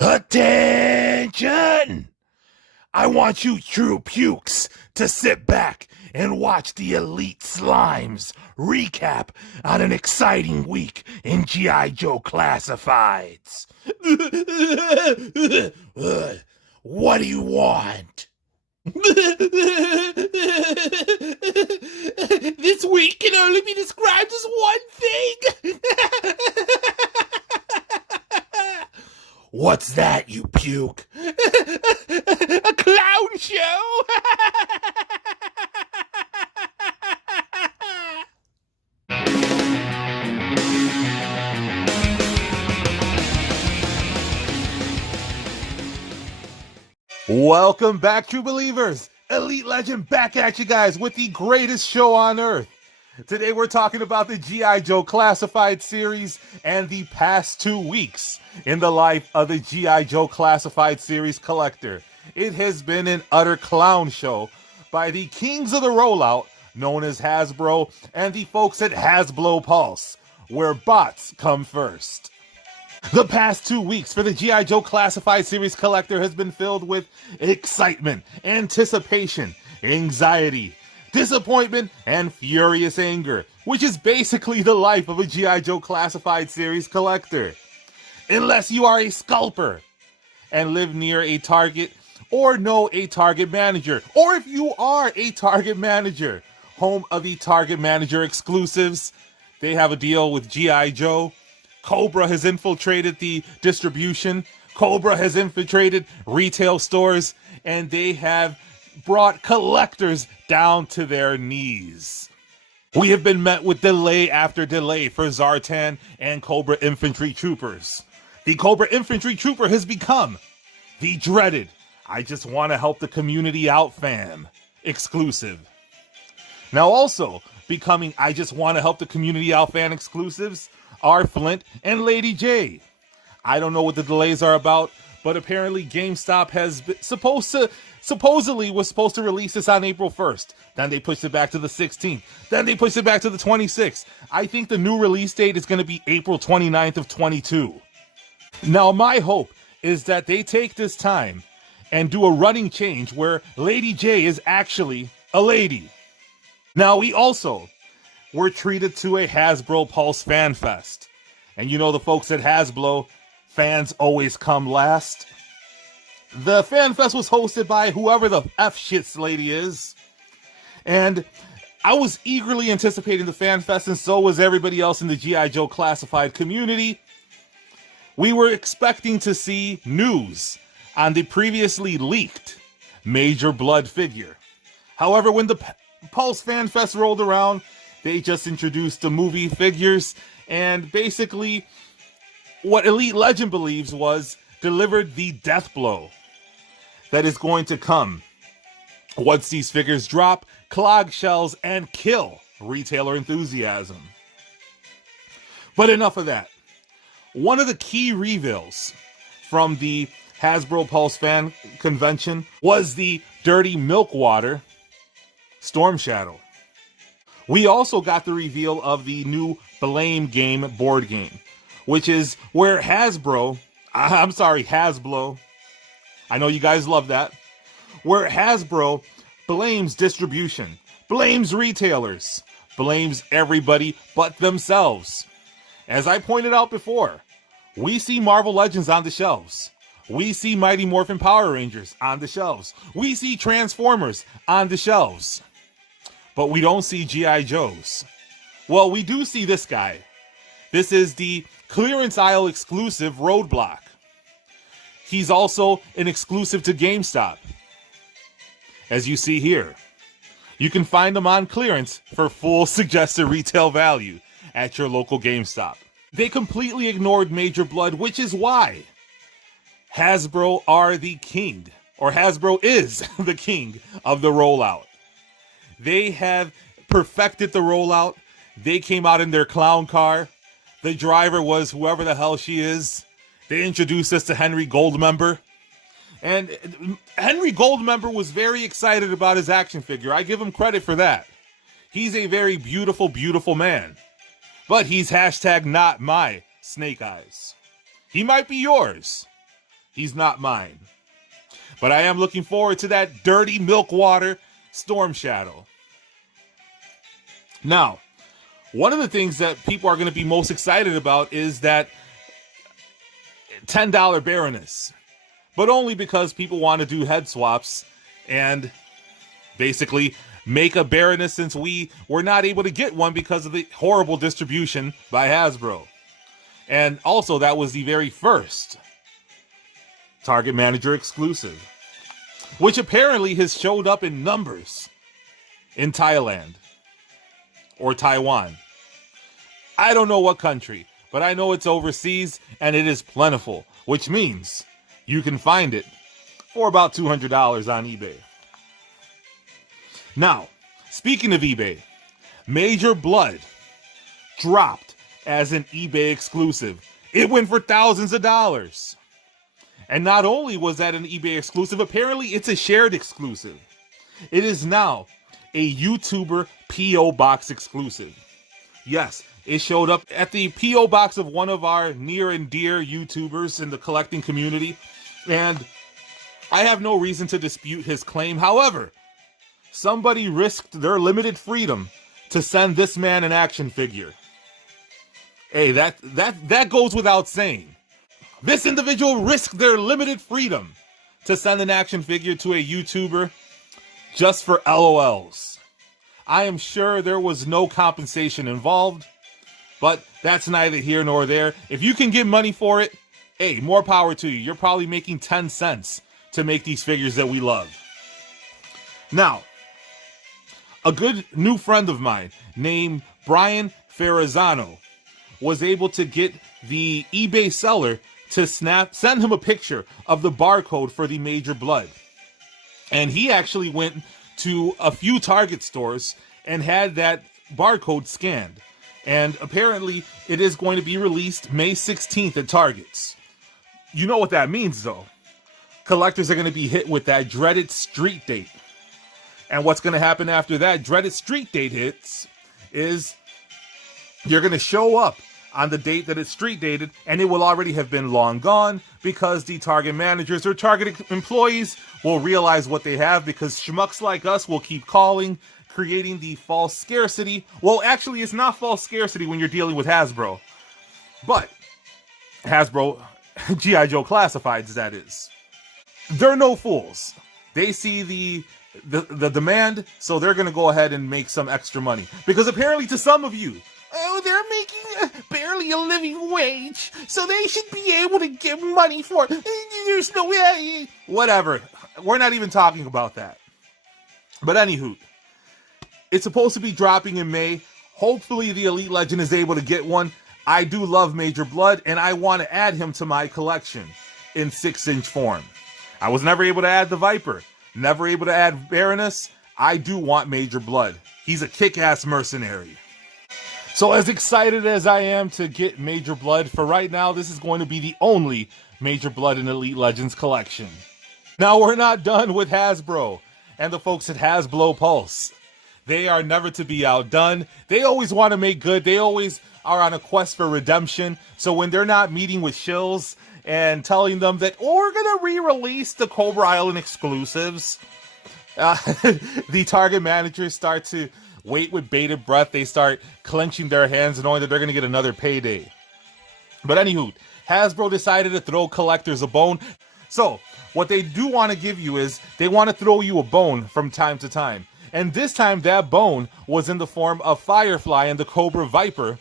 Attention! I want you true pukes to sit back and watch the Elite Slimes recap on an exciting week in G.I. Joe Classifieds. What do you want? This week can only be described as one thing. What's that, you puke? A clown show? Welcome back, true believers. Elite Legend back at you guys with the greatest show on earth. Today we're talking about the G.I. Joe Classified series and the past 2 weeks in the life of the G.I. Joe Classified series collector. It has been an utter clown show by the kings of the rollout, known as Hasbro, and the folks at Hasbro Pulse, where bots come first. The past 2 weeks for the G.I. Joe Classified series collector has been filled with excitement, anticipation, anxiety, disappointment, and furious anger, which is basically the life of a G.I. Joe Classified series collector. Unless you are a scalper and live near a Target or know a Target manager, or if you are a Target manager, home of the Target manager exclusives, they have a deal with G.I. Joe. Cobra has infiltrated the distribution. Cobra has infiltrated retail stores, and they have brought collectors down to their knees. We have been met with delay after delay for Zartan and Cobra Infantry Troopers. The Cobra Infantry Trooper has become the dreaded I Just Want to Help the Community Out fam exclusive. Now also becoming I Just Want to Help the Community Out fan exclusives are Flint and Lady J. I don't know what the delays are about, but apparently GameStop has been supposedly was supposed to release this on April 1st. Then they pushed it back to the 16th. Then they pushed it back to the 26th. I think the new release date is going to be April 29th of 22. Now, my hope is that they take this time and do a running change where Lady J is actually a lady. Now, we also were treated to a Hasbro Pulse Fan Fest. And you know the folks at Hasbro, fans always come last. The Fan Fest was hosted by whoever the F-shits lady is. And I was eagerly anticipating the Fan Fest, and so was everybody else in the G.I. Joe Classified community. We were expecting to see news on the previously leaked Major Bludd figure. However, when the Pulse Fan Fest rolled around, they just introduced the movie figures, and basically what Elite Legend believes was delivered the death blow that is going to come once these figures drop, clog shelves, and kill retailer enthusiasm. But enough of that. One of the key reveals from the Hasbro Pulse fan convention was the Dirty Milk Water Storm Shadow. We also got the reveal of the new Blame Game board game, which is where Hasbro, I know you guys love that, where Hasbro blames distribution, blames retailers, blames everybody but themselves. As I pointed out before, we see Marvel Legends on the shelves. We see Mighty Morphin Power Rangers on the shelves. We see Transformers on the shelves. But we don't see G.I. Joes. Well, we do see this guy. This is the clearance aisle exclusive Roadblock. He's also an exclusive to GameStop. As you see here, you can find him on clearance for full suggested retail value at your local GameStop. They completely ignored Major Bludd, which is why Hasbro are the king, or Hasbro is the king of the rollout. They have perfected the rollout. They came out in their clown car. The driver was whoever the hell she is. They introduced us to Henry Goldmember. And Henry Goldmember was very excited about his action figure. I give him credit for that. He's a very beautiful, beautiful man. But he's hashtag not my Snake Eyes. He might be yours. He's not mine. But I am looking forward to that dirty milk water Storm Shadow. Now, one of the things that people are going to be most excited about is that $10 Baroness. But only because people want to do head swaps and basically make a Baroness, since we were not able to get one because of the horrible distribution by Hasbro. And also, that was the very first Target Manager exclusive, which apparently has showed up in numbers in Thailand or Taiwan. I don't know what country, but I know it's overseas and it is plentiful, which means you can find it for about $200 on eBay. Now, speaking of eBay, Major Bludd dropped as an eBay exclusive. It went for thousands of dollars. And not only was that an eBay exclusive, apparently it's a shared exclusive. It is now a YouTuber P.O. Box exclusive. Yes, it showed up at the P.O. Box of one of our near and dear YouTubers in the collecting community, and I have no reason to dispute his claim. However, somebody risked their limited freedom to send this man an action figure. Hey, that goes without saying. This individual risked their limited freedom to send an action figure to a YouTuber just for LOLs. I am sure there was no compensation involved, but that's neither here nor there. If you can get money for it, hey, more power to you. You're probably making 10 cents to make these figures that we love. Now, a good new friend of mine named Brian Ferrazzano was able to get the eBay seller to send him a picture of the barcode for the Major Bludd. And he actually went to a few Target stores and had that barcode scanned. And apparently it is going to be released May 16th at Targets. You know what that means, though. Collectors are going to be hit with that dreaded street date. And what's going to happen after that dreaded street date hits is you're going to show up on the date that it's street dated, and it will already have been long gone because the Target managers or Target employees will realize what they have, because schmucks like us will keep calling, creating the false scarcity. Well, actually, it's not false scarcity when you're dealing with Hasbro. But Hasbro, G.I. Joe Classifieds, that is. They're no fools. They see the demand, so they're going to go ahead and make some extra money. Because apparently to some of you, oh, they're making barely a living wage, so they should be able to get money for it. There's no way. Whatever. We're not even talking about that. But anywho, it's supposed to be dropping in May. Hopefully the Elite Legend is able to get one. I do love Major Bludd, and I want to add him to my collection in 6-inch form. I was never able to add the Viper. Never able to add Baroness. I do want Major Bludd. He's a kick-ass mercenary. So as excited as I am to get Major Bludd, for right now, this is going to be the only Major Bludd in Elite Legends collection. Now, we're not done with Hasbro and the folks at Hasbro Pulse. They are never to be outdone. They always want to make good. They always are on a quest for redemption. So when they're not meeting with shills and telling them that, oh, we're going to re-release the Cobra Island exclusives, the Target managers start to wait with bated breath. They start clenching their hands, knowing that they're going to get another payday. But anywho, Hasbro decided to throw collectors a bone. So what they do want to give you is they want to throw you a bone from time to time. And this time that bone was in the form of Firefly and the Cobra Viper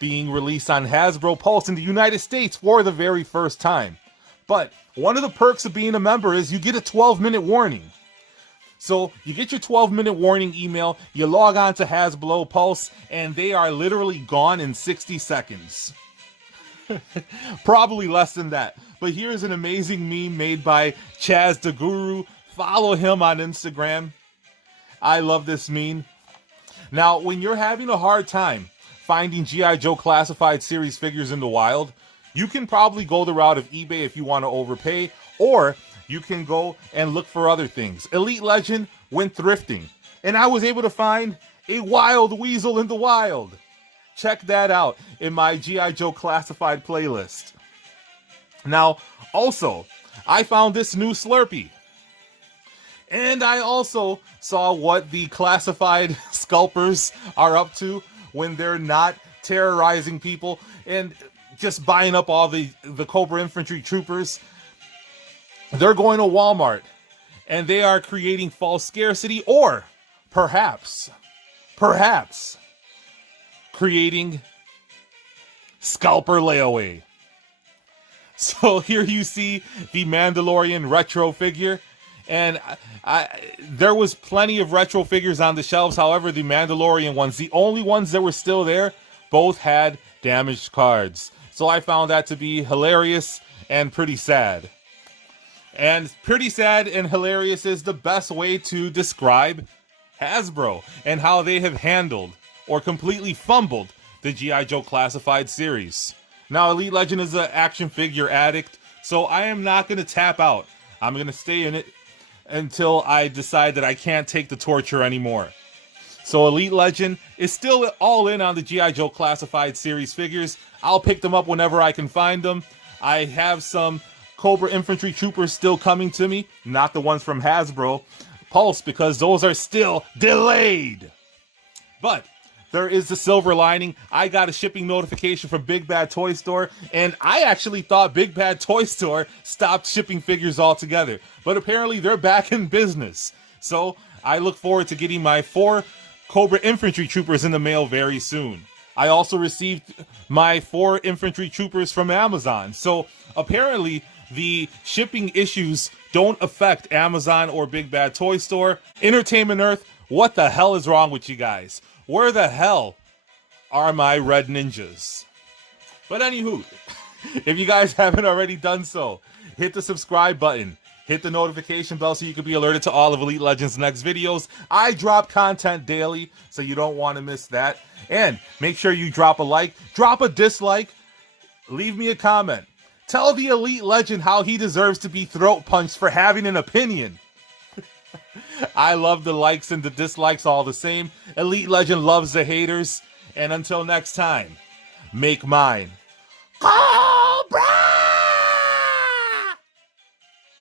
being released on Hasbro Pulse in the United States for the very first time. But one of the perks of being a member is you get a 12-minute warning. So you get your 12-minute warning email, you log on to Hasbro Pulse, and they are literally gone in 60 seconds. Probably less than that. But here's an amazing meme made by Chaz the Guru. Follow him on Instagram. I love this meme. Now, when you're having a hard time finding G.I. Joe Classified series figures in the wild, you can probably go the route of eBay if you want to overpay, or you can go and look for other things. Elite Legend went thrifting, and I was able to find a wild weasel in the wild. Check that out in my G.I. Joe Classified playlist. Now, also, I found this new Slurpee. And I also saw what the classified scalpers are up to when they're not terrorizing people and just buying up all the Cobra infantry troopers. They're going to Walmart and they are creating false scarcity, or perhaps creating scalper layaway. So here you see the Mandalorian retro figure, and there was plenty of retro figures on the shelves. However, the Mandalorian ones, the only ones that were still there, both had damaged cards. So I found that to be hilarious and pretty sad. And pretty sad and hilarious is the best way to describe Hasbro and how they have handled or completely fumbled the G.I. Joe Classified series. Now, Elite Legend is an action figure addict, so I am not going to tap out. I'm going to stay in it until I decide that I can't take the torture anymore. So Elite Legend is still all in on the G.I. Joe Classified series figures. I'll pick them up whenever I can find them. I have some Cobra infantry troopers still coming to me, not the ones from Hasbro Pulse, because those are still delayed. But there is the silver lining. I got a shipping notification from Big Bad Toy Store, and I actually thought Big Bad Toy Store stopped shipping figures altogether. But apparently they're back in business. So I look forward to getting my 4 Cobra infantry troopers in the mail very soon. I also received my 4 infantry troopers from Amazon. So apparently the shipping issues don't affect Amazon or Big Bad Toy Store. Entertainment Earth, what the hell is wrong with you guys? Where the hell are my red ninjas? But anywho, if you guys haven't already done so, hit the subscribe button. Hit the notification bell so you can be alerted to all of Elite Legends' next videos. I drop content daily, so you don't want to miss that. And make sure you drop a like, drop a dislike, leave me a comment. Tell the Elite Legend how he deserves to be throat punched for having an opinion. I love the likes and the dislikes all the same. Elite Legend loves the haters. And until next time, make mine.